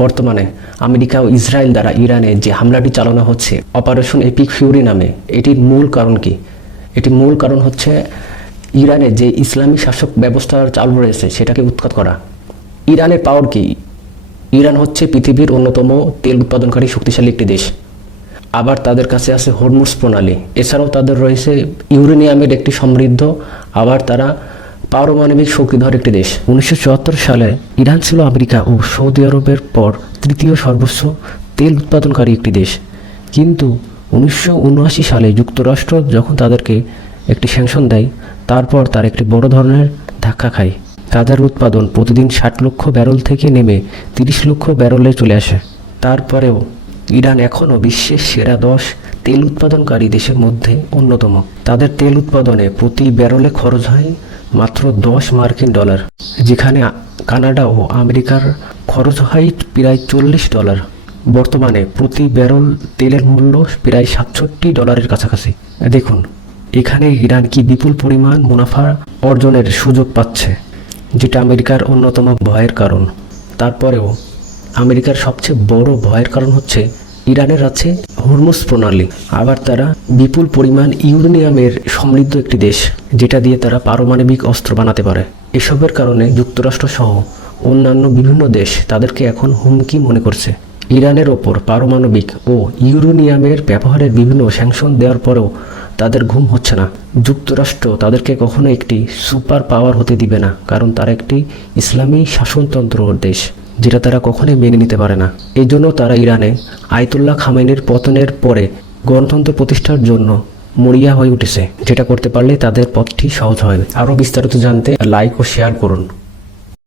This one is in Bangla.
বর্তমানে আমেরিকা ও ইসরায়েল দ্বারা ইরানে যে হামলাটি চালানো হচ্ছে অপারেশন এপিক ফিউরি নামে, এটির মূল কারণ কি? এটির মূল কারণ হচ্ছে ইরানে যে ইসলামী শাসক ব্যবস্থা চালু রয়েছে সেটাকে উৎখাত করা। ইরানের পাওয়ার কি? ইরান হচ্ছে পৃথিবীর অন্যতম তেল উৎপাদনকারী শক্তিশালী একটি দেশ। আবার তাদের কাছে আছে হরমুজ প্রণালী। এছাড়াও তাদের রয়েছে ইউরেনিয়ামের একটি সমৃদ্ধ, আবার তারা পারমাণবিক শক্তিধর একটি দেশ। 1974 সালে ইরান ছিল আমেরিকা ও সৌদি আরবের পর তৃতীয় সর্বোচ্চ তেল উৎপাদনকারী একটি দেশ। কিন্তু 1979 সালে যুক্তরাষ্ট্র যখন তাদেরকে একটি স্যাংশন দেয়, তারপর তার একটি বড় ধরনের ধাক্কা খায়। তাদের উৎপাদন প্রতিদিন 60 লক্ষ ব্যারেল থেকে নেমে 30 লক্ষ ব্যারেলে চলে আসে। তারপরেও ইরান এখনও বিশ্বের সেরা 10 তেল উৎপাদনকারী দেশের মধ্যে অন্যতম। তাদের তেল উৎপাদনে প্রতি ব্যারেলে খরচ হয় মাত্র $10, যেখানে কানাডা ও আমেরিকার খরচ হয় প্রায় $40। বর্তমানে প্রতি ব্যারেল তেলের মূল্য প্রায় $67 কাছাকাছি। দেখুন এখানে ইরান কি বিপুল পরিমাণ মুনাফা অর্জনের সুযোগ পাচ্ছে, যেটা আমেরিকার অন্যতম ভয়ের কারণ। তারপরেও আমেরিকার সবচেয়ে বড় ভয়ের কারণ হচ্ছে ইরানের আছে হরমুজ প্রণালী। আবার তারা বিপুল পরিমাণ ইউরেনিয়ামের সমৃদ্ধ একটি দেশ, যেটা দিয়ে তারা পারমাণবিক অস্ত্র বানাতে পারে। এসবের কারণে যুক্তরাষ্ট্র সহ অন্যান্য বিভিন্ন দেশ তাদেরকে এখন হুমকি মনে করছে। ইরানের ওপর পারমাণবিক ও ইউরেনিয়ামের ব্যবহারের বিভিন্ন স্যাংশন দেওয়ার পরেও তাদের ঘুম হচ্ছে না। যুক্তরাষ্ট্র তাদেরকে কখনো একটি সুপার পাওয়ার হতে দিবে না, কারণ তারা একটি ইসলামী শাসনতন্ত্র দেশ, যেটা তারা কখনোই মেনে নিতে পারে না। এই জন্য তারা ইরানে আয়াতুল্লাহ খামেনির পতনের পরে গণতন্ত্র প্রতিষ্ঠার জন্য মরিয়া হয়ে উঠেছে, যেটা করতে পারলে তাদের পথটি সহজ হয়। আরও বিস্তারিত জানতে লাইক ও শেয়ার করুন।